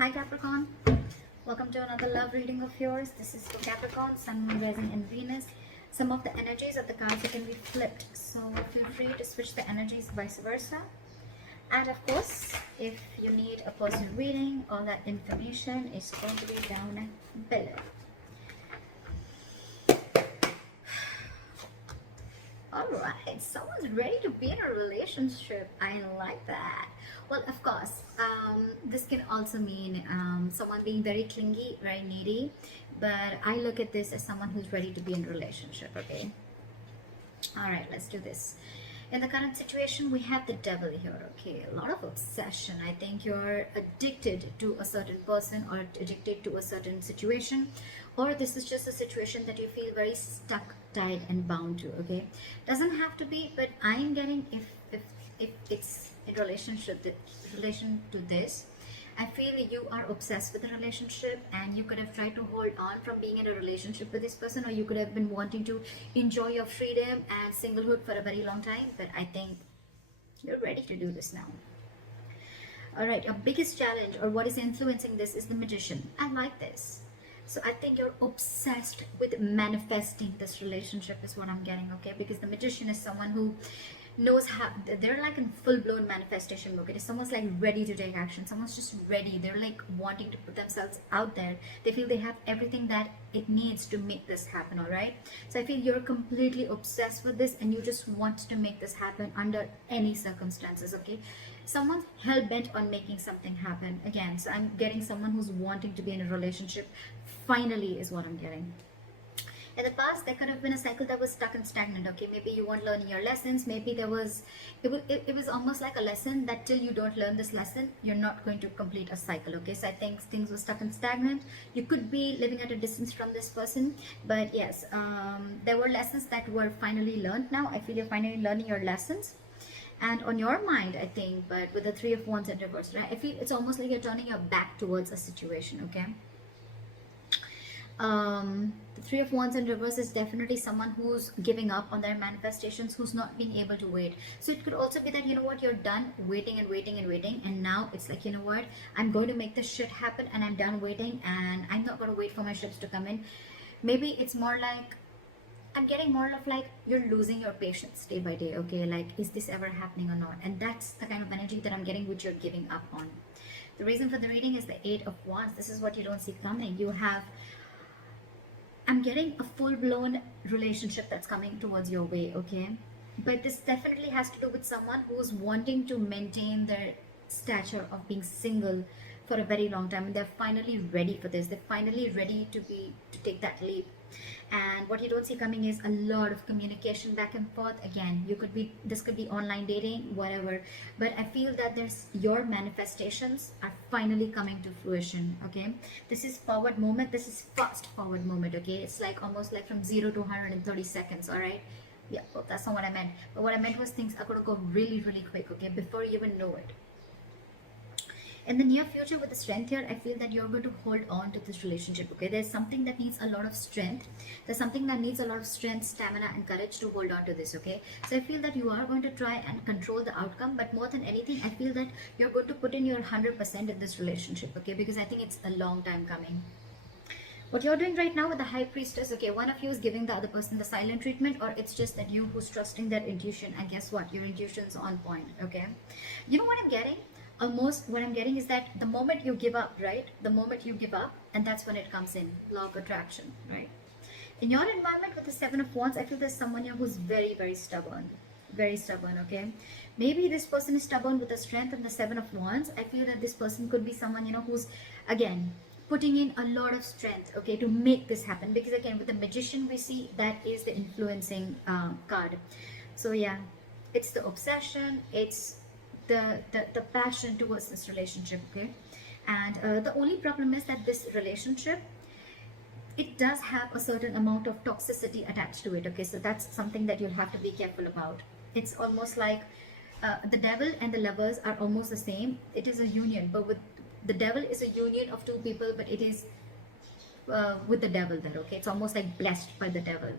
Hi Capricorn, welcome to another love reading of yours. This is for Capricorn, Sun, Moon, Rising and Venus. Some of the energies of the cards can be flipped, so feel free to switch the energies vice versa. And of course, if you need a personal reading, all that information is going to be down below. Alright, someone's ready to be in a relationship. I like that. Well, of course, this can also mean someone being very clingy, very needy. But I look at this as someone who's ready to be in a relationship, okay? Alright, let's do this. In the current situation, we have the devil here, okay? A lot of obsession. I think you're addicted to a certain person or addicted to a certain situation. Or this is just a situation that you feel very stuck, tied and bound to, okay? Doesn't have to be, but I'm getting if it's in relation to this, I feel you are obsessed with the relationship and you could have tried to hold on from being in a relationship with this person, or you could have been wanting to enjoy your freedom and singlehood for a very long time, but I think you're ready to do this now. Alright, your biggest challenge or what is influencing this is the Magician. I like this. So I think you're obsessed with manifesting this relationship is what I'm getting, okay? Because the Magician is someone who knows how, they're like in full-blown manifestation mode. It is someone's like ready to take action. Someone's just ready. They're like wanting to put themselves out there. They feel they have everything that it needs to make this happen, all right? So I feel you're completely obsessed with this and you just want to make this happen under any circumstances, okay? Someone's hell-bent on making something happen again. So I'm getting someone who's wanting to be in a relationship finally is what I'm getting. In the past, there could have been a cycle that was stuck and stagnant, okay? Maybe you weren't learning your lessons. Maybe there was, it was almost like a lesson that till you don't learn this lesson, you're not going to complete a cycle, okay? So I think things were stuck and stagnant. You could be living at a distance from this person, but yes, there were lessons that were finally learned now. I feel you're finally learning your lessons. And on your mind, I think, but with the Three of Wands in reverse, right? I feel it's almost like you're turning your back towards a situation, okay? The Three of Wands in reverse is definitely someone who's giving up on their manifestations, who's not being able to wait. So it could also be that, you know what, you're done waiting and waiting and waiting, and now it's like, you know what, I'm going to make this shit happen and I'm done waiting and I'm not going to wait for my ships to come in. Maybe it's more like, I'm getting more of like you're losing your patience day by day, okay? Like, is this ever happening or not? And that's the kind of energy that I'm getting, which you're giving up on. The reason for the reading is the Eight of Wands. This is what you don't see coming. You have, I'm getting a full-blown relationship that's coming towards your way, okay? But this definitely has to do with someone who's wanting to maintain their stature of being single for a very long time, and they're finally ready for this. They're finally ready to take that leap. And what you don't see coming is a lot of communication back and forth. Again, this could be online dating, whatever, but I feel that your manifestations are finally coming to fruition, okay? This is forward moment. This is fast forward moment, okay? It's like almost like from 0 to 130 seconds, all right? Yeah, well, that's not what I meant, but what I meant was things are going to go really, really quick, okay, before you even know it. In the near future, with the strength here, I feel that you're going to hold on to this relationship, okay? There's something that needs a lot of strength. There's something that needs a lot of strength, stamina and courage to hold on to this, okay? So I feel that you are going to try and control the outcome, but more than anything, I feel that you're going to put in your 100% in this relationship, okay? Because I think it's a long time coming. What you're doing right now with the High Priestess, okay, one of you is giving the other person the silent treatment, or it's just that you who's trusting their intuition, and guess what? Your intuition's on point, okay? You know what I'm getting? Almost what I'm getting is that the moment you give up, right? The moment you give up, and that's when it comes in, law of attraction, right? In your environment with the Seven of Wands, I feel there's someone here who's very, very stubborn, okay? Maybe this person is stubborn with the strength and the Seven of Wands. I feel that this person could be someone, you know, who's, again, putting in a lot of strength, okay, to make this happen. Because again, with the Magician, we see that is the influencing card. So yeah, it's the obsession, it's the passion towards this relationship, okay? And the only problem is that this relationship, it does have a certain amount of toxicity attached to it, okay? So that's something that you'll have to be careful about. It's almost like the devil and the lovers are almost the same. It is a union, but with the devil is a union of two people, but it is with the devil there, okay? It's almost like blessed by the devil.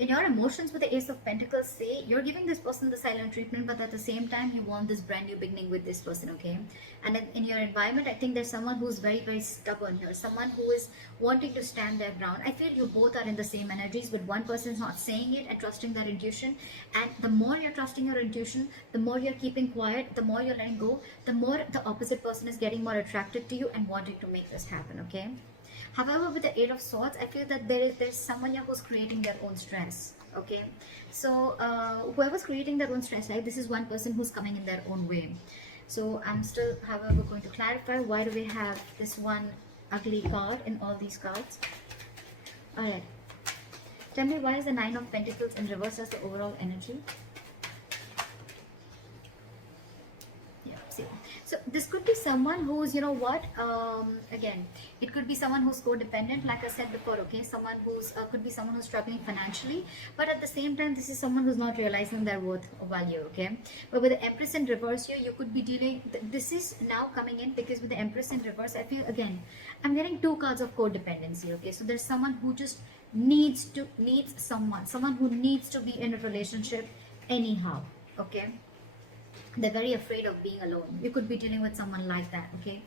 In your emotions with the Ace of Pentacles, say you're giving this person the silent treatment, but at the same time you want this brand new beginning with this person, okay? And in your environment, I think there's someone who's very, very stubborn here, someone who is wanting to stand their ground. I feel you both are in the same energies, but one person's not saying it and trusting their intuition. And the more you're trusting your intuition, the more you're keeping quiet, the more you're letting go, the more the opposite person is getting more attracted to you and wanting to make this happen, okay? However, with the Eight of Swords, I feel that there's someone here who's creating their own stress, okay? So whoever's creating their own stress, right, this is one person who's coming in their own way. So I'm still, however, going to clarify, why do we have this one ugly card in all these cards? All right. Tell me, why is the Nine of Pentacles in reverse as the overall energy? So this could be someone who's, you know what, again, it could be someone who's codependent, like I said before, okay? Someone who's, could be someone who's struggling financially, but at the same time, this is someone who's not realizing their worth or value, okay? But with the Empress in reverse here, you could be dealing, this is now coming in because with the Empress in reverse, I feel, again, I'm getting two cards of codependency, okay? So there's someone who just needs someone who needs to be in a relationship anyhow, okay? They're very afraid of being alone. You could be dealing with someone like that, okay?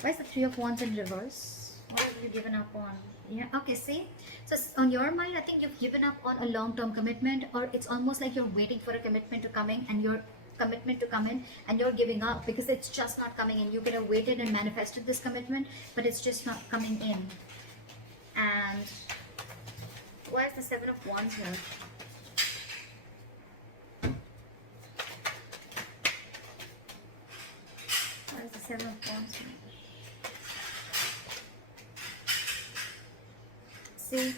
Why is the Three of Wands in reverse? What have you given up on? Yeah, okay, see? So on your mind, I think you've given up on a long-term commitment, or it's almost like you're waiting for a commitment to come in and you're giving up because it's just not coming in. You could have waited and manifested this commitment, but it's just not coming in. And why is the Seven of Wands here? Why is the Seven of Wands here? See,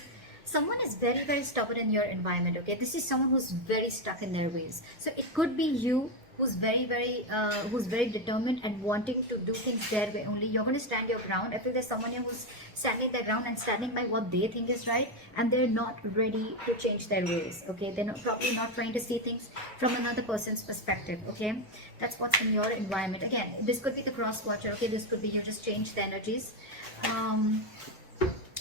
someone is very, very stubborn in your environment, okay? This is someone who's very stuck in their ways. So it could be you who's very, very determined and wanting to do things their way only. You're going to stand your ground. I feel there's someone here who's standing their ground and standing by what they think is right, and they're not ready to change their ways, okay? They're probably not trying to see things from another person's perspective, okay? That's what's in your environment. Again, this could be the cross watcher, okay? This could be you just change the energies.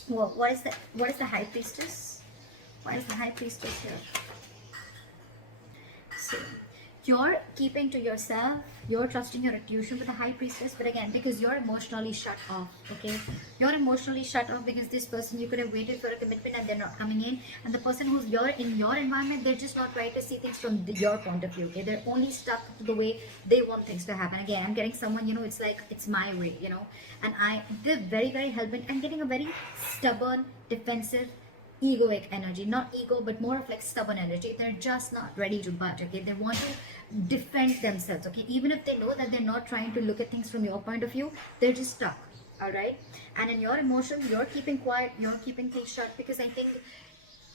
Well, what is the High Priestess? Why is the High Priestess here? So you're keeping to yourself, you're trusting your intuition with the High Priestess, but again, because you're emotionally shut off, okay? You're emotionally shut off because this person, you could have waited for a commitment and they're not coming in, and the person who's in your environment, they're just not trying to see things from your point of view, okay? They're only stuck to the way they want things to happen. Again, I'm getting someone, you know, it's like, it's my way, you know, and they're very, very hell-bent. I'm getting a very stubborn, defensive, egoic energy, not ego, but more of like stubborn energy. They're just not ready to budge, okay? They want to defend themselves, okay? Even if they know that they're not trying to look at things from your point of view, they're just stuck, all right? And in your emotions, you're keeping quiet, you're keeping things shut, because I think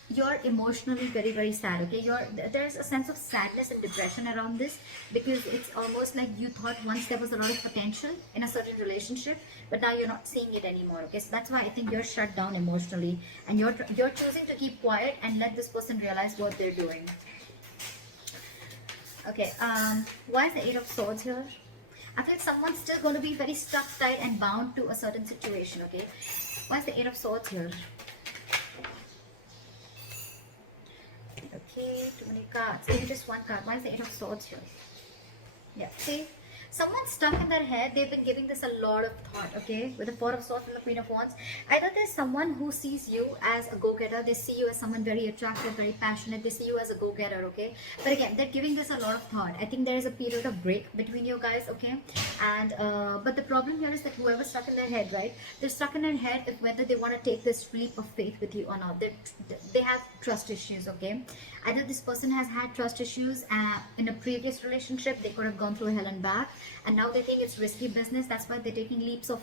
you're emotionally very, very sad, okay? There's a sense of sadness and depression around this, because it's almost like you thought once there was a lot of potential in a certain relationship, but now you're not seeing it anymore, okay? So that's why I think you're shut down emotionally, and you're choosing to keep quiet and let this person realize what they're doing. Okay, why is the Eight of Swords here? I feel someone's still going to be very stuck, tight, and bound to a certain situation, okay? Why is the Eight of Swords here? Okay, too many cards. Maybe just one card. Why is the Eight of Swords here? Yeah, see? Someone's stuck in their head. They've been giving this a lot of thought, okay? With the Four of Swords and the Queen of Wands. Either there's someone who sees you as a go-getter. They see you as someone very attractive, very passionate. They see you as a go-getter, okay? But again, they're giving this a lot of thought. I think there is a period of break between you guys, okay? And, but the problem here is that whoever's stuck in their head, right? They're stuck in their head if whether they want to take this leap of faith with you or not. They have trust issues, okay? Either this person has had trust issues in a previous relationship. They could have gone through hell and back, and now they think it's risky business. That's why they're taking leaps of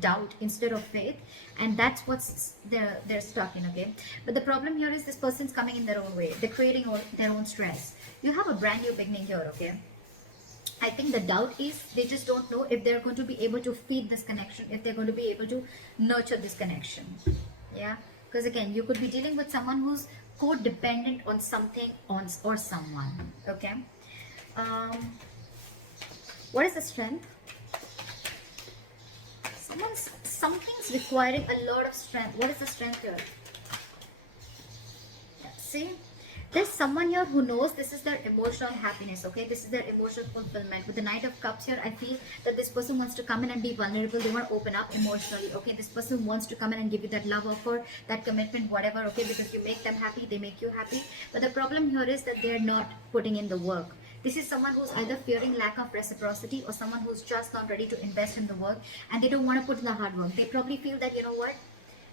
doubt instead of faith, and that's what's they're stuck in, okay? But the problem here is this person's coming in their own way. They're creating their own stress. You have a brand new beginning here, okay? I think the doubt is they just don't know if they're going to be able to feed this connection, if they're going to be able to nurture this connection. Yeah, because again, you could be dealing with someone who's codependent on something or someone, okay? What is the Strength? Someone's something's requiring a lot of strength. What is the strength here? See, there's someone here who knows this is their emotional happiness, okay? This is their emotional fulfillment. With the Knight of Cups here, I feel that this person wants to come in and be vulnerable. They want to open up emotionally, okay? This person wants to come in and give you that love offer, that commitment, whatever, okay? Because you make them happy, they make you happy. But the problem here is that they're not putting in the work. This is someone who's either fearing lack of reciprocity or someone who's just not ready to invest in the work and they don't want to put in the hard work. They probably feel that, you know what,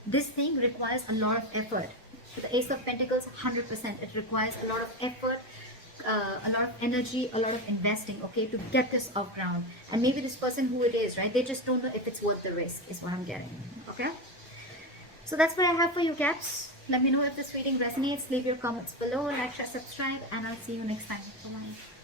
this thing requires a lot of effort. So the Ace of Pentacles, 100%. It requires a lot of effort, a lot of energy, a lot of investing, okay, to get this off ground. And maybe this person who it is, right, they just don't know if it's worth the risk, is what I'm getting, okay? So that's what I have for you, Caps. Let me know if this reading resonates. Leave your comments below, like, share, subscribe, and I'll see you next time. Bye-bye.